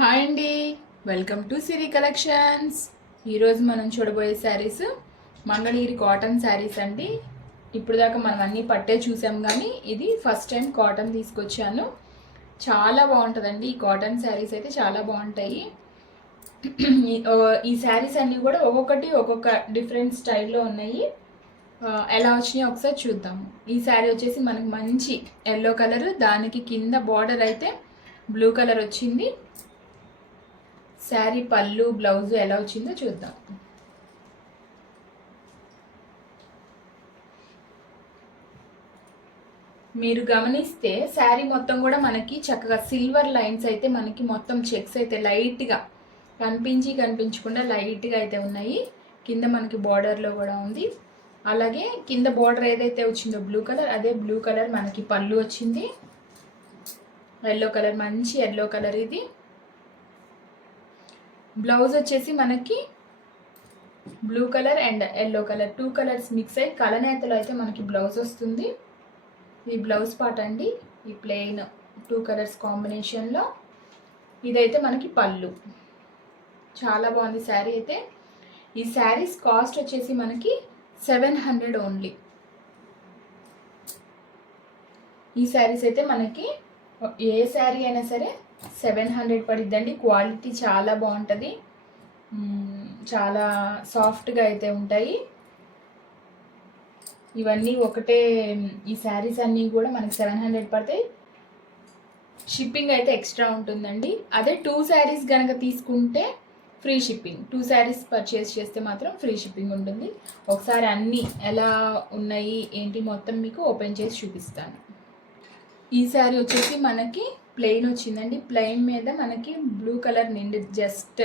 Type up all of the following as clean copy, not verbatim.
Hi అండి, welcome to Siri collections. ఈరోజు మనం చూడబోయే శారీస్ మంగళగిరి కాటన్ శారీస్ అండి. ఇప్పుడు దాకా మనం అన్నీ పట్టే చూసాం, కానీ ఇది ఫస్ట్ టైం కాటన్ తీసుకొచ్చాను. చాలా బాగుంటుందండి. ఈ కాటన్ శారీస్ అయితే చాలా బాగుంటాయి. ఈ శారీస్ అన్నీ కూడా ఒక్కొక్కటి ఒక్కొక్క డిఫరెంట్ స్టైల్లో ఉన్నాయి. ఎలా వచ్చినాయో ఒకసారి చూద్దాము. ఈ శారీ వచ్చేసి మనకి మంచి ఎల్లో కలర్, దానికి కింద బార్డర్ అయితే బ్లూ కలర్ వచ్చింది. శారీ పళ్ళు బ్లౌజ్ ఎలా వచ్చిందో చూద్దాం. మీరు గమనిస్తే శారీ మొత్తం కూడా మనకి చక్కగా సిల్వర్ లైన్స్ అయితే మనకి మొత్తం చెక్స్ అయితే లైట్గా కనిపించకుండా లైట్గా అయితే ఉన్నాయి. కింద మనకి బార్డర్లో కూడా ఉంది. అలాగే కింద బార్డర్ ఏదైతే వచ్చిందో బ్లూ కలర్, అదే బ్లూ కలర్ మనకి పళ్ళు వచ్చింది. ఎల్లో కలర్, మంచి ఎల్లో కలర్ ఇది. బ్లౌజ్ వచ్చేసి మనకి blue colour and yellow colour, 2 colours mix అయ్యి కలనేతలో అయితే మనకి బ్లౌజ్ వస్తుంది. ఈ బ్లౌజ్ పార్ట్ అండి, ఈ ప్లెయిన్ 2 కలర్స్ కాంబినేషన్లో. ఇదైతే మనకి పళ్ళు. చాలా బాగుంది శారీ అయితే. ఈ శారీస్ కాస్ట్ వచ్చేసి మనకి 700 ఓన్లీ. ఈ శారీస్ అయితే మనకి ఏ శారీ అయినా సరే 700 పడిద్దండి. క్వాలిటీ చాలా బాగుంటుంది, చాలా సాఫ్ట్గా అయితే ఉంటాయి. ఇవన్నీ ఒకటే. ఈ శారీస్ అన్నీ కూడా మనకి 700 పడతాయి. షిప్పింగ్ అయితే ఎక్స్ట్రా ఉంటుందండి. అదే 2 శారీస్ కనుక తీసుకుంటే ఫ్రీ షిప్పింగ్. 2 శారీస్ పర్చేస్ చేస్తే మాత్రం ఫ్రీ షిప్పింగ్ ఉంటుంది. ఒకసారి అన్నీ ఎలా ఉన్నాయి ఏంటి మొత్తం మీకు ఓపెన్ చేసి చూపిస్తాను. ఈ శారీ వచ్చేసి మనకి ప్లెయిన్ వచ్చిందండి. ప్లెయిన్ మీద మనకి బ్లూ కలర్ నిండి జస్ట్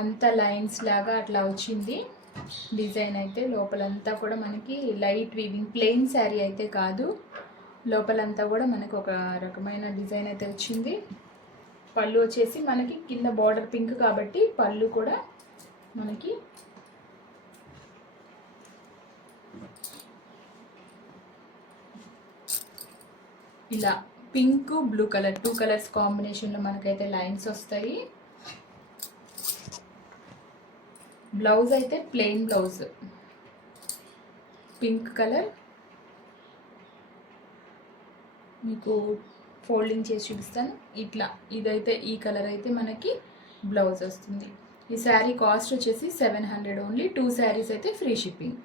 అంత లైన్స్ లాగా అట్లా వచ్చింది డిజైన్ అయితే. లోపలంతా కూడా మనకి లైట్ వీవింగ్, ప్లెయిన్ శారీ అయితే కాదు. లోపలంతా కూడా మనకి ఒక రకమైన డిజైన్ అయితే వచ్చింది. పళ్ళు వచ్చేసి మనకి కింద బార్డర్ పింక్ కాబట్టి పళ్ళు కూడా మనకి ఇలా పింక్ బ్లూ కలర్ 2 కలర్స్ కాంబినేషన్లో మనకైతే లైన్స్ వస్తాయి. బ్లౌజ్ అయితే ప్లెయిన్ బ్లౌజ్, పింక్ కలర్. మీకు ఫోల్డింగ్ చేసి చూపిస్తాను. ఇట్లా ఇదైతే ఈ కలర్ అయితే మనకి బ్లౌజ్ వస్తుంది. ఈ శారీ కాస్ట్ వచ్చేసి 700 ఓన్లీ. 2 శారీస్ అయితే ఫ్రీ షిప్పింగ్.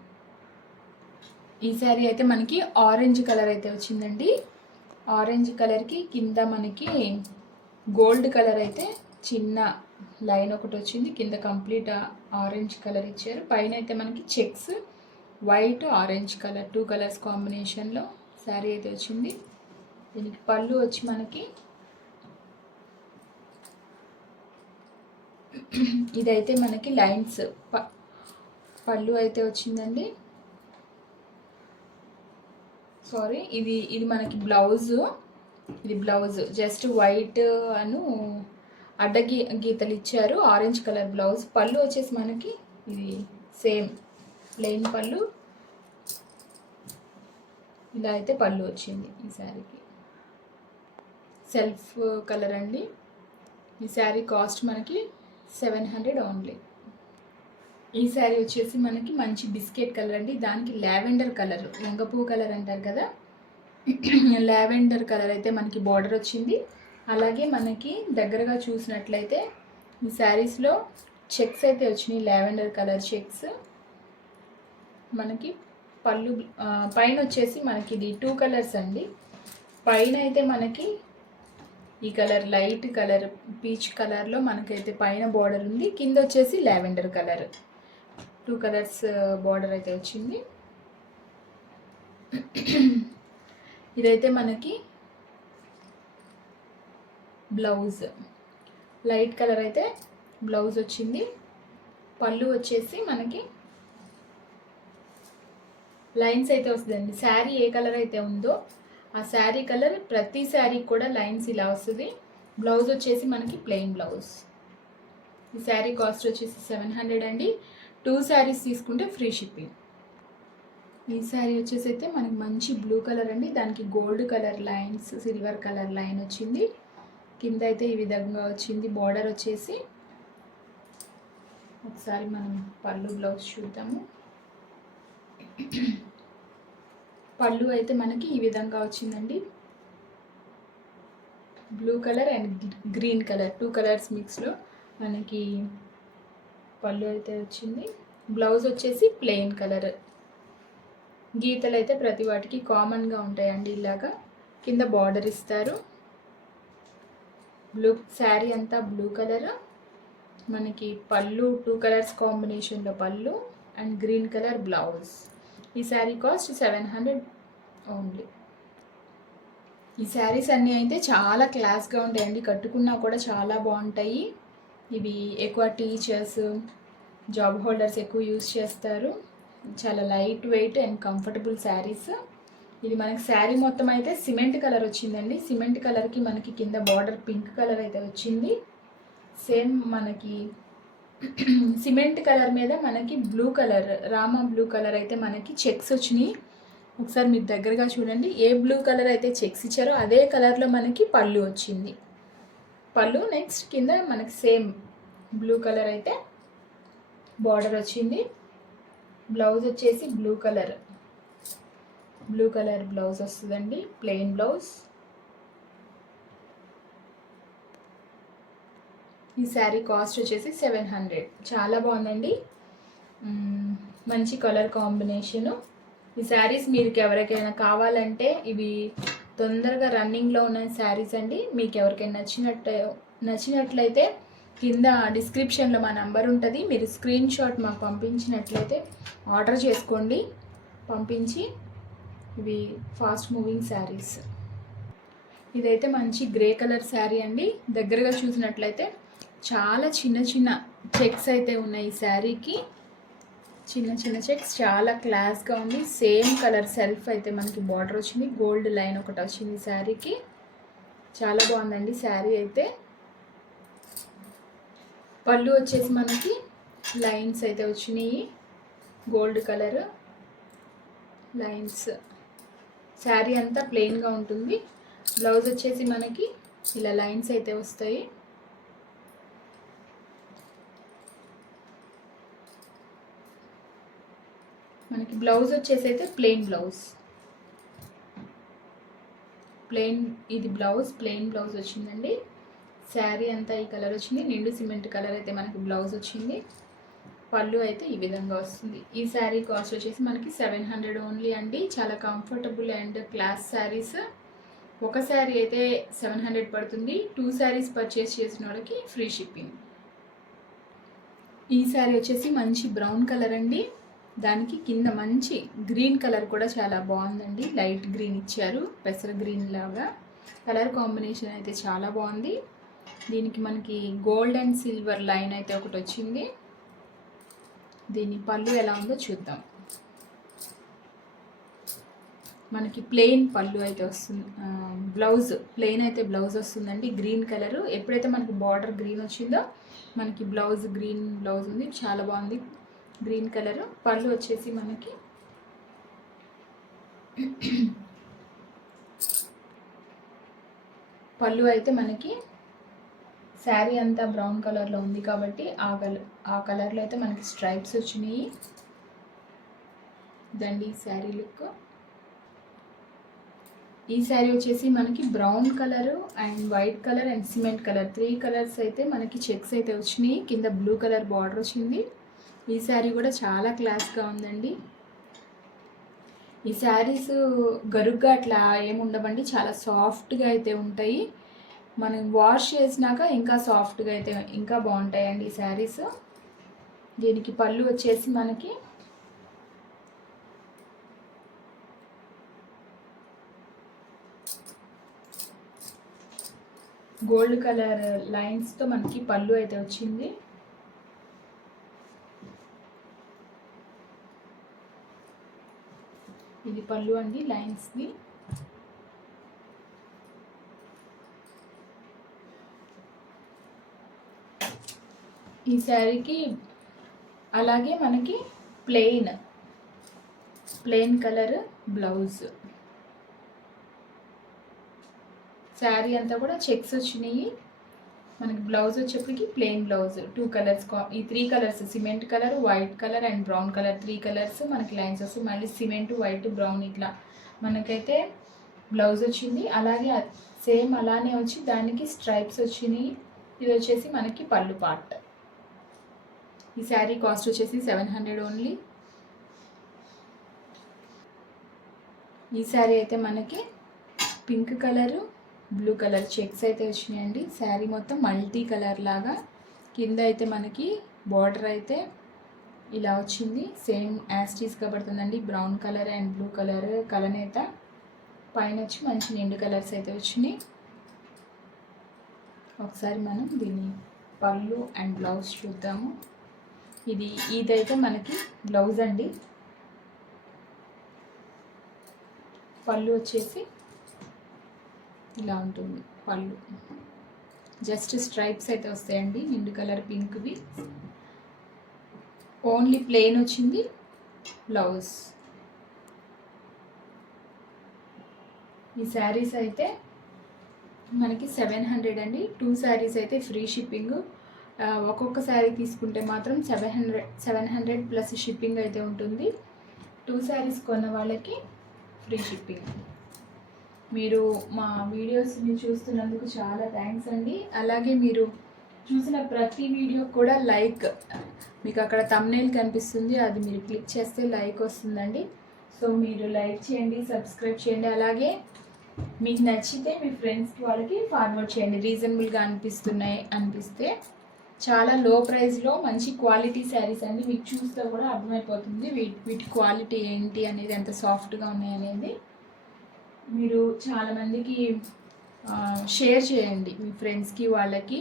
ఈ శారీ అయితే మనకి ఆరెంజ్ కలర్ అయితే వచ్చిందండి. ఆరెంజ్ కలర్కి కింద మనకి గోల్డ్ కలర్ అయితే చిన్న లైన్ ఒకటి వచ్చింది. కింద కంప్లీట్ ఆరెంజ్ కలర్ ఇచ్చారు. పైన అయితే మనకి checks white orange colour 2 colours కాంబినేషన్లో శారీ అయితే వచ్చింది. దీనికి పళ్ళు వచ్చి మనకి ఇదైతే మనకి లైన్స్ పళ్ళు అయితే వచ్చిందండి. సారీ, ఇది మనకి బ్లౌజు. ఇది బ్లౌజ్ జస్ట్ వైట్ అను అడ్డ గీతలు ఇచ్చారు. Orange colour blouse. పళ్ళు వచ్చేసి మనకి ఇది సేమ్ ప్లెయిన్ పళ్ళు. ఇలా అయితే పళ్ళు వచ్చింది ఈ శారీకి. సెల్ఫ్ కలర్ అండి. ఈ శారీ కాస్ట్ మనకి 700 ఓన్లీ. ఈ శారీ వచ్చేసి మనకి మంచి బిస్కెట్ కలర్ అండి. దానికి లావెండర్ కలర్, వంగపువ్వు కలర్ అంటారు కదా, లావెండర్ కలర్ అయితే మనకి బార్డర్ వచ్చింది. అలాగే మనకి దగ్గరగా చూసినట్లయితే ఈ శారీస్లో చెక్స్ అయితే వచ్చినాయి, లావెండర్ కలర్ చెక్స్. మనకి పళ్ళు పైన వచ్చేసి మనకి ఇది 2 కలర్స్ అండి. పైన అయితే మనకి ఈ కలర్ లైట్ కలర్ పీచ్ కలర్లో మనకైతే పైన బార్డర్ ఉంది. కింద వచ్చేసి లావెండర్ కలర్ 2 కలర్స్ బార్డర్ అయితే వచ్చింది. ఇదైతే మనకి బ్లౌజ్ లైట్ కలర్ అయితే బ్లౌజ్ వచ్చింది. పళ్ళు వచ్చేసి మనకి లైన్స్ అయితే వస్తుందండి. శారీ ఏ కలర్ అయితే ఉందో ఆ శారీ కలర్ ప్రతి శారీ కూడా లైన్స్ ఇలా వస్తుంది. బ్లౌజ్ వచ్చేసి మనకి ప్లెయిన్ బ్లౌజ్. ఈ శారీ కాస్ట్ వచ్చేసి 700 అండి. 2 శారీస్ తీసుకుంటే ఫ్రీ షిప్పింగ్. ఈ శారీ వచ్చేసి అయితే మనకి మంచి బ్లూ కలర్ అండి. దానికి gold colour lines, silver colour line వచ్చింది. కింద అయితే ఈ విధంగా వచ్చింది బార్డర్ వచ్చేసి. ఒకసారి మనం పళ్ళు బ్లౌజ్ చూద్దాము. పళ్ళు అయితే మనకి ఈ విధంగా వచ్చిందండి. Blue colour and green colour 2 colours మిక్స్లో మనకి పళ్ళు అయితే వచ్చింది. బ్లౌజ్ వచ్చేసి ప్లెయిన్ కలర్. గీతలు అయితే ప్రతి వాటికి కామన్గా ఉంటాయండి. ఇలాగా కింద బార్డర్ ఇస్తారు. బ్లూ శారీ అంతా బ్లూ కలర్. మనకి పళ్ళు 2 కలర్స్ కాంబినేషన్లో పళ్ళు అండ్ గ్రీన్ కలర్ బ్లౌజ్. ఈ శారీ కాస్ట్ 700 ఓన్లీ. ఈ శారీస్ అన్నీ అయితే చాలా క్లాస్గా ఉంటాయండి. కట్టుకున్నా కూడా చాలా బాగుంటాయి. ఇవి ఎక్కువ టీచర్స్, జాబ్ హోల్డర్స్ ఎక్కువ యూజ్ చేస్తారు. చాలా light weight and comfortable saris. ఇది మనకి శారీ మొత్తం అయితే సిమెంట్ కలర్ వచ్చిందండి. సిమెంట్ కలర్కి మనకి కింద బార్డర్ పింక్ కలర్ అయితే వచ్చింది. సేమ్ మనకి సిమెంట్ కలర్ మీద మనకి blue colour, Rama blue colour అయితే మనకి చెక్స్ వచ్చినాయి. ఒకసారి మీరు దగ్గరగా చూడండి. ఏ బ్లూ కలర్ అయితే చెక్స్ ఇచ్చారో అదే కలర్లో మనకి పళ్ళు వచ్చింది. పళ్ళు నెక్స్ట్ కింద మనకి సేమ్ బ్లూ కలర్ అయితే బార్డర్ వచ్చింది. బ్లౌజ్ వచ్చేసి బ్లూ కలర్ బ్లౌజ్ వస్తుందండి, ప్లెయిన్ బ్లౌజ్. ఈ శారీ కాస్ట్ వచ్చేసి 700. చాలా బాగుందండి. మంచి కలర్ కాంబినేషను. ఈ శారీస్ మీరు ఎవరికైనా కావాలంటే ఇవి తొందరగా రన్నింగ్లో ఉన్న శారీస్ అండి. మీకు ఎవరికైనా నచ్చినట్లయితే కింద డిస్క్రిప్షన్లో మా నంబర్ ఉంటుంది. మీరు స్క్రీన్ షాట్ మాకు పంపించినట్లయితే ఆర్డర్ చేసుకోండి. పంపించి ఇవి ఫాస్ట్ మూవింగ్ శారీస్. ఇదైతే మంచి గ్రే కలర్ శారీ అండి. దగ్గరగా చూసినట్లయితే చాలా చిన్న చిన్న చెక్స్ అయితే ఉన్నాయి. ఈ శారీకి చిన్న చిన్న చెక్స్, చాలా క్లాస్గా ఉంది. సేమ్ కలర్ సెల్ఫ్ అయితే మనకి బార్డర్ వచ్చింది. గోల్డ్ లైన్ ఒకటి వచ్చింది శారీకి. చాలా బాగుందండి శారీ అయితే. పళ్ళు వచ్చేసి మనకి లైన్స్ అయితే వచ్చినాయి, గోల్డ్ కలర్ లైన్స్. శారీ అంతా ప్లెయిన్గా ఉంటుంది. బ్లౌజ్ వచ్చేసి మనకి ఇలా లైన్స్ అయితే వస్తాయి. మనకి బ్లౌజ్ వచ్చేసి అయితే ప్లెయిన్ బ్లౌజ్, ఇది ప్లెయిన్ బ్లౌజ్ వచ్చిందండి. శారీ అంతా ఈ కలర్ వచ్చింది. నిండు సిమెంట్ కలర్ అయితే మనకి బ్లౌజ్ వచ్చింది. పళ్ళు అయితే ఈ విధంగా వస్తుంది. ఈ శారీ కాస్ట్ వచ్చేసి మనకి 700 ఓన్లీ అండి. చాలా కంఫర్టబుల్ అండ్ క్లాస్ శారీస్. ఒక శారీ అయితే 700 పడుతుంది. 2 శారీస్ పర్చేస్ చేసిన వాళ్ళకి ఫ్రీ షిప్పింగ్. ఈ శారీ వచ్చేసి మంచి బ్రౌన్ కలర్ అండి. దానికి కింద మంచి గ్రీన్ కలర్ కూడా చాలా బాగుందండి. లైట్ గ్రీన్ ఇచ్చారు, పెసర గ్రీన్ లాగా. కలర్ కాంబినేషన్ అయితే చాలా బాగుంది. దీనికి మనకి గోల్డ్ అండ్ సిల్వర్ లైన్ అయితే ఒకటి వచ్చింది. దీని పళ్ళు ఎలా ఉందో చూద్దాం. మనకి ప్లెయిన్ పళ్ళు అయితే వస్తుంది. బ్లౌజ్ ప్లెయిన్ అయితే బ్లౌజ్ వస్తుందండి. Green colour. ఎప్పుడైతే మనకి బార్డర్ గ్రీన్ వచ్చిందో మనకి బ్లౌజ్ గ్రీన్ బ్లౌజ్ ఉంది. చాలా బాగుంది గ్రీన్ కలర్. పళ్ళు వచ్చేసి మనకి పళ్ళు అయితే మనకి శారీ అంతా బ్రౌన్ కలర్లో ఉంది కాబట్టి ఆ కలర్లో అయితే మనకి స్ట్రైప్స్ వచ్చినాయి. ఇదండి శారీ లుక్. ఈ శారీ వచ్చేసి మనకి brown colour and white colour and cement colour 3 colours అయితే మనకి చెక్స్ అయితే వచ్చినాయి. కింద బ్లూ కలర్ బార్డర్ వచ్చింది. ఈ శారీ కూడా చాలా క్లాస్గా ఉందండి. ఈ శారీస్ గరుగ్గా అట్లా ఏముండవండి, చాలా సాఫ్ట్గా అయితే ఉంటాయి. మనం వాష్ చేసినాక ఇంకా సాఫ్ట్గా అయితే ఇంకా బాగుంటాయండి ఈ శారీస్. దీనికి పళ్ళు వచ్చేసి మనకి గోల్డ్ కలర్ లైన్స్తో మనకి పళ్ళు అయితే వచ్చింది. ఇది పళ్ళు అండి లైన్స్ది. ఈ శారీకి అలాగే మనకి ప్లెయిన్ కలర్ బ్లౌజ్. శారీ అంతా కూడా చెక్స్ వచ్చినాయి. మనకి బ్లౌజ్ వచ్చేప్పటికి ప్లెయిన్ బ్లౌజ్ 2 కలర్స్, ఈ 3 colours cement colour, white colour and brown colour 3 colours మనకి లైన్స్ వస్తాయి. మళ్ళీ సిమెంట్, వైట్, బ్రౌన్ ఇట్లా మనకైతే బ్లౌజ్ వచ్చింది. అలాగే సేమ్ అలానే వచ్చి దానికి స్ట్రైప్స్ వచ్చినాయి. ఇది వచ్చేసి మనకి పళ్ళు పార్ట్. ఈ శారీ కాస్ట్ వచ్చేసి 700 ఓన్లీ. ఈ శారీ అయితే మనకి pink colour, blue colour checks అయితే వచ్చినాయండి. శారీ మొత్తం మల్టీ కలర్ లాగా, కింద అయితే మనకి బార్డర్ అయితే ఇలా వచ్చింది. సేమ్ యాస్టీస్గా పడుతుందండి. Brown colour and blue colour కలనేత. పైన వచ్చి మంచి నిండు కలర్స్ అయితే వచ్చినాయి. ఒకసారి మనం దీన్ని పళ్ళు అండ్ బ్లౌజ్ చూద్దాము. ఇదైతే మనకి బ్లౌజ్ అండి. పళ్ళు వచ్చేసి ఇలా ఉంటుంది. పళ్ళు జస్ట్ స్ట్రైప్స్ అయితే వస్తాయండి, నిండు కలర్ పింక్వి. ఓన్లీ ప్లెయిన్ వచ్చింది బ్లౌజ్. ఈ శారీస్ అయితే మనకి 700 అండి. 2 శారీస్ అయితే ఫ్రీ షిప్పింగ్. ఒక్కొక్క శారీ తీసుకుంటే మాత్రం 700 ప్లస్ షిప్పింగ్ అయితే ఉంటుంది. 2 శారీస్ కొన్న వాళ్ళకి ఫ్రీ షిప్పింగ్. మీరు మా వీడియోస్ని చూస్తున్నందుకు చాలా థ్యాంక్స్ అండి. అలాగే మీరు చూసిన ప్రతి వీడియో కూడా లైక్, మీకు అక్కడ థంబ్నెయిల్ కనిపిస్తుంది, అది మీరు క్లిక్ చేస్తే లైక్ వస్తుందండి. సో మీరు లైక్ చేయండి, సబ్స్క్రైబ్ చేయండి. అలాగే మీకు నచ్చితే మీ ఫ్రెండ్స్కి వాళ్ళకి ఫార్వర్డ్ చేయండి. రీజనబుల్గా అనిపిస్తే చాలా లో ప్రైస్లో మంచి క్వాలిటీ శారీస్ అండి. మీకు చూస్తే కూడా అర్థమైపోతుంది వీటి క్వాలిటీ ఏంటి అనేది, ఎంత సాఫ్ట్గా ఉన్నాయి అనేది. మీరు చాలామందికి షేర్ చేయండి, మీ ఫ్రెండ్స్కి వాళ్ళకి.